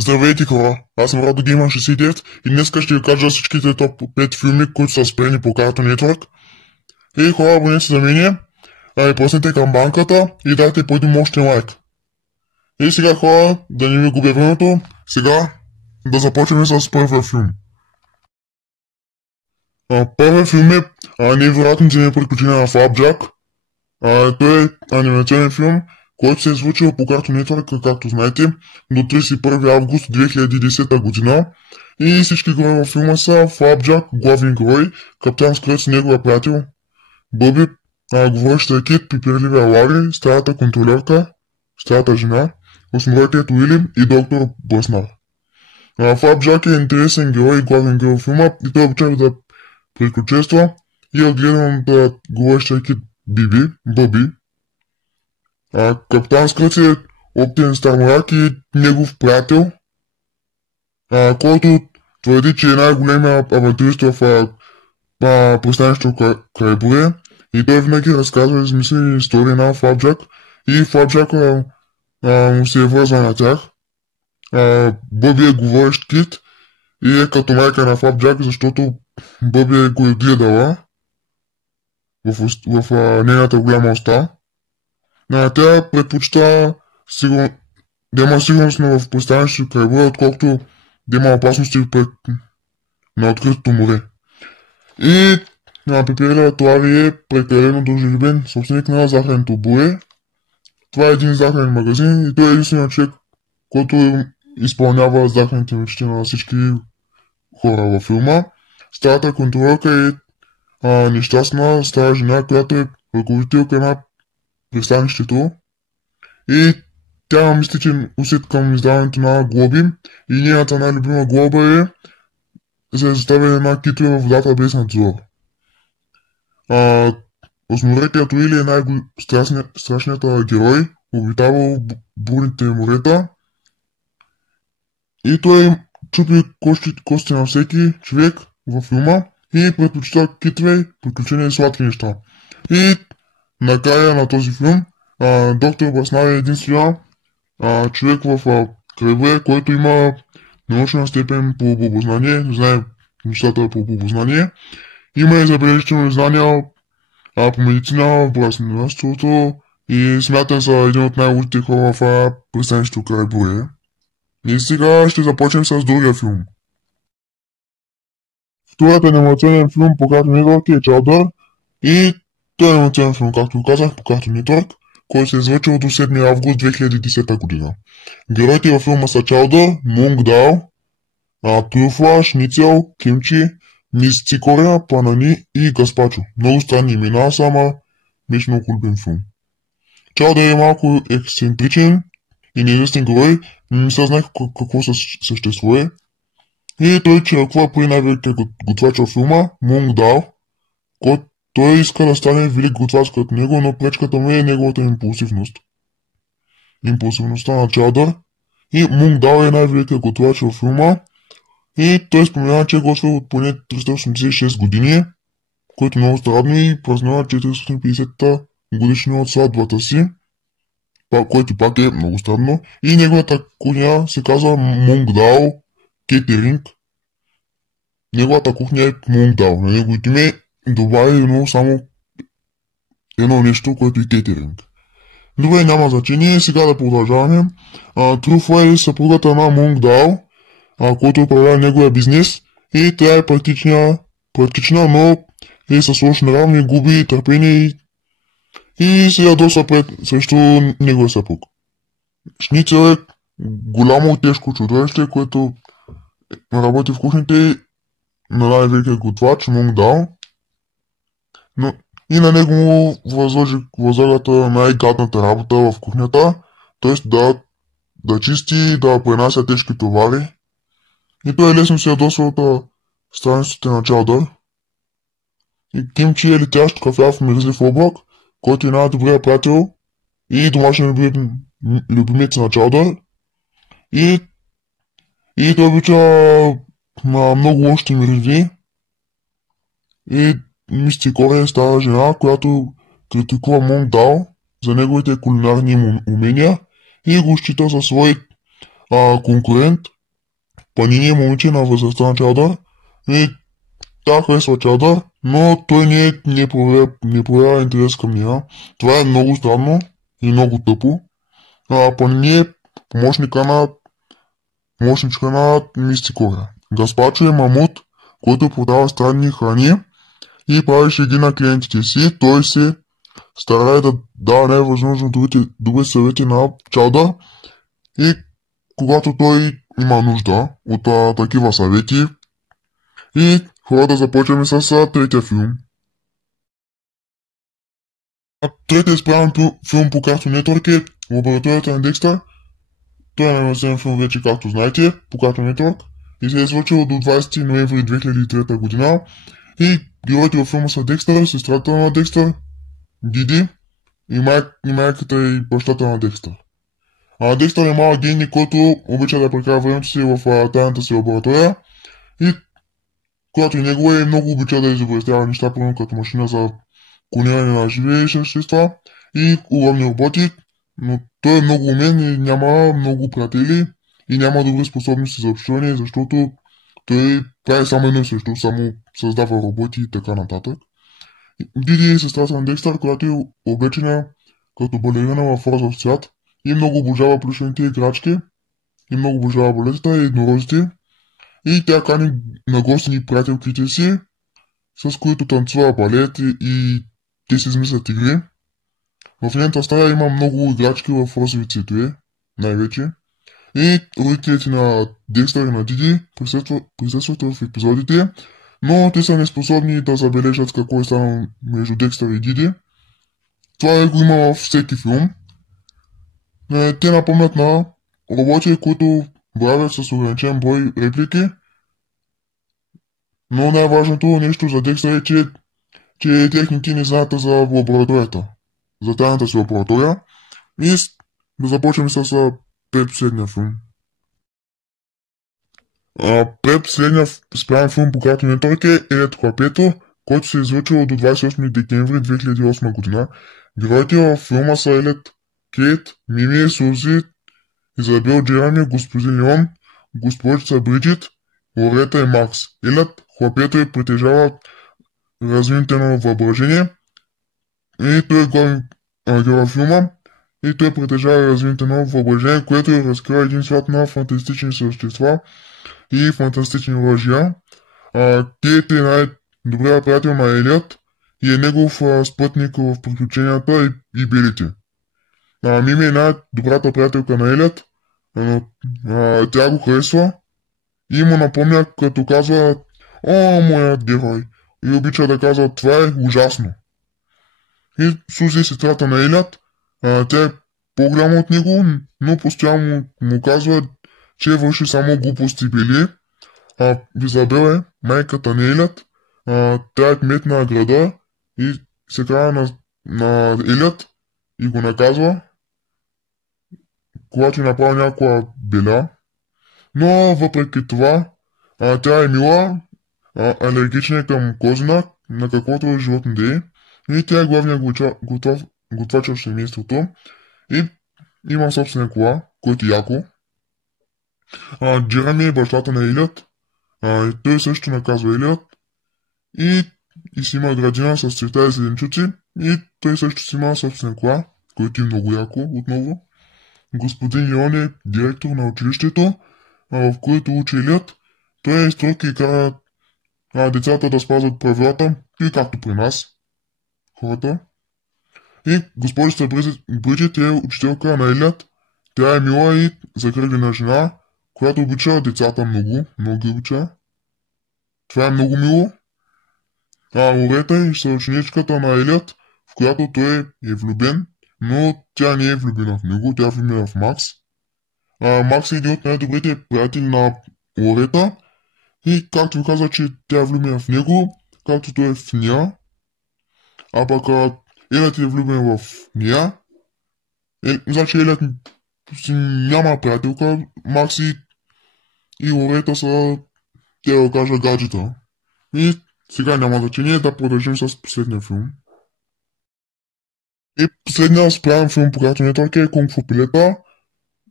Здравейте хора, аз съм Радо Геймър 69 и днес ще ви кажа всичките топ 5 филми, които са спрени по Cartoon Network. И хора, абонете се за мене, и пуснете камбанката и дайте по един мощен лайк. И сега хора, да не ви губя времето, сега да започнем с първия филм. Първият филм е Невероятните неприключения на Флапджак. Той е анимационен филм, който се е случил по Cartoon Network, както знаете, до 31 август 2010 година. И всички герои във филма са Флапджак, главен герой, Капитан Скръц, негова приятел, Бъби, говорещия кит, пипирливия Лари, старата контролерка, старата жена, осморокият Уили и доктор Бъснар. Флапджак е интересен герой и главен герой в филма и той обича да приключества и е гледан от говорещия кит Бъби. Капитан Скръц е опитен стар моряк и негов приятел, който твърди, че е най-големият авантюрист в пристанището Крайбурие и той винаги разказва измислени истории на Флапджак и Флапджак му се е вързан на тях. Бъби е говорещ кит и е като майка на Флапджак, защото Бъби го е гледала в нейната голяма уста. Тя предпочита да има сигурност в пристанището Крайбурие, отколкото да има опасности на откритото море. И пипирливият Лари е прекалено дружелюбен собственик на захарното буре. Това е един захарен магазин и той е единственият човек, който изпълнява захарните мечти на всички хора във филма. Старата контролерка е нещастна стара жена, която е ръководителка на пристанището и тя мисли, че усет към издаването на глоби и нейната най-любима глоба е за заставяне на китове във водата без надзор. Осморекият Уили е най-страшният герой, обитавал бурните морета и той чупи кости на всеки човек във филма и предпочита китове, приключения и сладки неща. И накрая на този филм доктор Бъснар е единствения човек в Крайбурие, който има научна степен по богознание, знае нещата по богознание. Има и забележителни знания по медицина, в брасненството и смята за един от най-лучшите хора в пристанището Крайбурие. И сега ще започнем с другия филм. Вторият анимационен филм по Cartoon Network е Чаудър и той е анимационен филм, както казах, по Cartoon Network, който се е излъчил до 7 август 2010 година. Героите във филма са Чаудър, Мунг Дао, Трюфла, Шницел, Кимчи, Мис Цикоря, Панани и Гаспачо. Много странни имена, само беше много любим филм. Чаудър е малко ексцентричен и неизвестен герой, не се знае какво съществува. И той чиракува при най-великия готвач във филма, Мунг Дао, който той иска да стане велик готвач като него, но пречката му е неговата импулсивност. Импулсивността на Чаудър. И Мунг Дао е най-великият готвач във филма. И той споменава, че е готвил от поне 386 години, което е много странно и празнува 450-та годишна от сватбата си, което пак е много странно. И неговата кухня се казва Мунг Дао Кетеринг. Неговата кухня е Мунг Дао. На неговото име добави само едно нещо, което е кетеринг. Добре, няма значение. Сега да продължаваме. Трюфла е съпругата на Мунг Дао, който управлява неговия бизнес и тя е практична, но е със лош нрав, не губи търпение и се ядоса срещу неговия съпруг. Шницел е голямо тежко чудовище, което работи в кухните на най-великия готвач Мунг Дао. Но и на него му възлагат най-гадната работа в кухнята, т.е. да чисти, да пренася тежки товари. И той лесно се ядосва от страниците на Чаудър. И Кимчи е летящ кафяв мирзлив облак, който е най-добрият приятел и домашен любимец на Чаудър. И той обича много лошите миризли. И Мис Цикоря е стара жена, която критикува Мунг Дао за неговите кулинарни умения и го счита за свой конкурент, планини момиче на възрастта на Чалдър и тя харесва Чалдър, но той не проявява интерес към нея. Това е много странно и много тъпо. Планини е помощничка на Мистикора. Гаспачо е мамут, който продава странни храни и прави шеги на клиентите си. Той се старае да дава най-възможно добри съвети на Чалдър и когато той има нужда от такива съвети. И хората започваме с третия филм. Третия спрямо филм по Cartoon Network е Лабораторията на Декстър. Той е намесен филм вече, както знаете, по Cartoon Network и се е излъчил до 20 ноември 2003 година. И героите във филма са Декстър, сестрата на Декстър, Диди и майката и бащата на Декстър. Декстър е малък гений, който обича да прекара времето си в тайната си лаборатория и която и него е много обича да изобретява неща, примерно като машина за клониране на живи същества и уловни роботи, но той е много умен и няма много приятели и няма добри способности за общуване, защото той прави само едно също, само създава роботи и така нататък. Диди е сестрата на Декстър, която е облечена като балерина в розов цвят и много обожава плюшените играчки и много обожава балетата и еднорозите. И тя кани на гости приятелките си, с които танцува балет и те си измислят игри. В нейната стая има много играчки в розови цветове, най-вече. И родителите на Декстър и на Диди присъстват в епизодите, но те са неспособни да забележат какво е станало между Декстър и Диди. Това го има във всеки филм. Те напомнят на роботи, които боравят с ограничен брой реплики. Но най-важното нещо за Декстър е, че техните не знаят за лабораторията, за тайната си лаборатория. И да започнем с предпоследния филм. Предпоследния спрямо филм по Cartoon Network е Елет Хлапето, който се е излъчил до 28 декември 2008 година. Героите във филма са Елет, Кейт, Мими, Сузи, Изабел, Джереми, господин Леон, госпожица Бриджит, Лорета и Макс. Елет Хлапето притежава развинтено въображение и той е главен герой в филма и той притежава развинтено въображение, което разкрива един свят на фантастични същества и фантастични лъжия. Кейт е най-добрият приятел на Елиот и е негов спътник в приключенията и билите. Мими е най-добрата приятелка на Елиот, тя го харесва и му напомня, като казва: "О, моят герой!" И обича да казва: "Това е ужасно." И Сузи, сестрата на Елиот, тя е по-голяма от него, но постоянно му казва, че върши само глупости и бели. Изабел е майката на Елиот, тя е кмет на града и се края на Елиот и го наказва, когато направи някаква беля. Но въпреки това, тя е мила, алергична към козина, на каквото е животно да е. И тя е главният готвач в семейството. И има собствена кола, който е яко. Джереми е бащата на Елиот. И той също наказва Елиот. И си има градина с цвета и зеленчуци. И той също си има собствена кола, който е много яко отново. Господин Леон е директор на училището, в което учи Елиот. Той е строг и кара децата да спазват правилата, и както при нас, хората. И госпожица Бриджит е учителка на Елиот. Тя е мила и закръглена жена, която обича децата много, много ги обича. Това е много мило. Лорета е съученичката на Елиот, в която той е влюбен, но тя не е влюбена в него, тя е влюбена в Макс. Макс е един от най-добрите приятели на Лорета и както ви каза, че тя е влюбена в него, както той е в нея, а пък Елиот е влюбен в нея. Значи Елиот няма приятелка, Макс и Лорета са, те да кажа, гаджета. И сега няма значение да продължим с последния филм. И последния спрямо филм по Cartoon Network е Кунг Фу Пилета,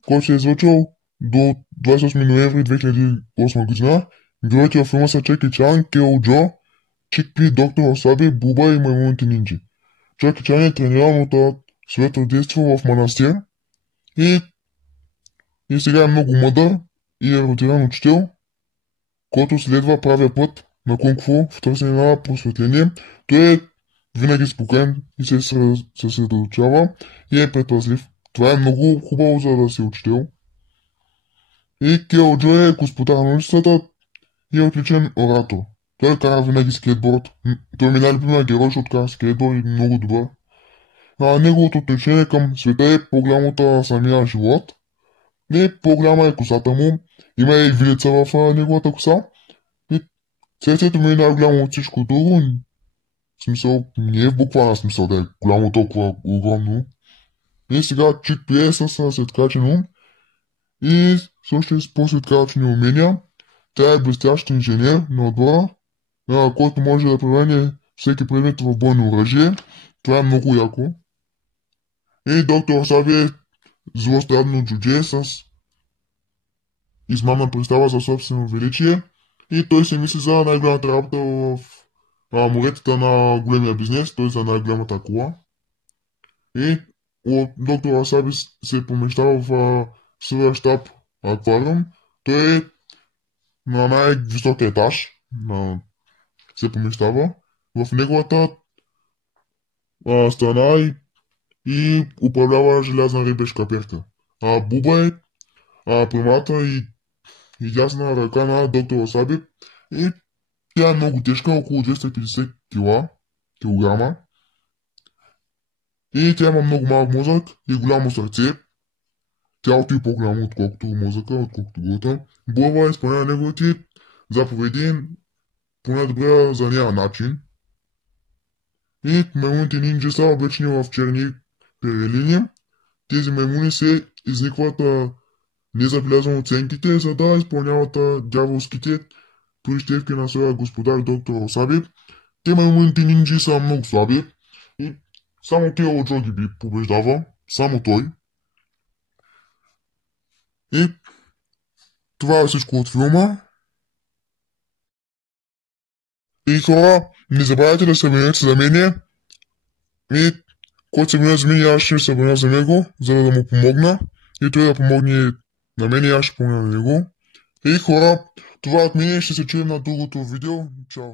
който се е излъчил до 28 ноември 2008 година. Героите във филма са Чаки Чан, Кео Джо, Чикпи, Доктор Васаби, Буба и Маймуните нинджи. Чаки Чан е трениран от Светло действо в манастир и, и сега е много мъдър и е родиран учител, който следва правия път на кунг-фу в търсене на просветление. Той е винаги спокоен и се съсредоточава и е предпазлив. Това е много хубаво, за да си учител. И Кеоджо е господар на улицата и е отличен оратор. Той кара винаги скейтборд. Той ми е най-любимия герой, защото кара скейтборд и много добър. Неговото отношение към света е по-голямо от самия живот. И по-голяма е косата му. Има и вилица в неговата коса. И сърцето ми е най-голямо от всичко друго. В смисъл, не е в буквален смисъл да е голямо толкова огромно. И сега Чик Пи е с светкачен ум и също с по-светкачени умения. Тя е блестящ инженер на отбора, който може да превърне всеки предмет в бойно оръжие. Това е много яко. И доктор Саби е злострадно джудже с измамна представа за собствено величие. И той се мисли за най-голямата работа в моретата на големия бизнес, т.е. за най-голямата кола. И доктор Васаби се помещава в своя щаб аквариум. Той е на най-високия етаж се помещава. В неговата страна и управлява желязна рибешка перка. Буба е прямата и дясна ръка на доктор Васаби и тя е много тежка, около 250 килограма. И тя има много малък мозък и голямо сърце. Тялото е по-голямо, отколкото мозъка, отколкото главата. Буба изпълнява неговите заповеди по най-добрия за нея начин. И маймуните нинджи са облечени в черни перелини. Тези маймуни се изникват незабелязано от сенките, за да изпълняват дяволските прищевки на своя господар доктор Васаби. Те маймуните нинджи са много слаби и само Кеоджо ги би побеждава, само той. И това е всичко от филма. И хора, не забравяйте да се абонирате за мене. И който се абонира за мен, аз ще се абонира за него, за да му помогна. И той да помогне на мен и аз ще помогна на него. И хора, това от мен, ще се чуем на другото видео. Чао!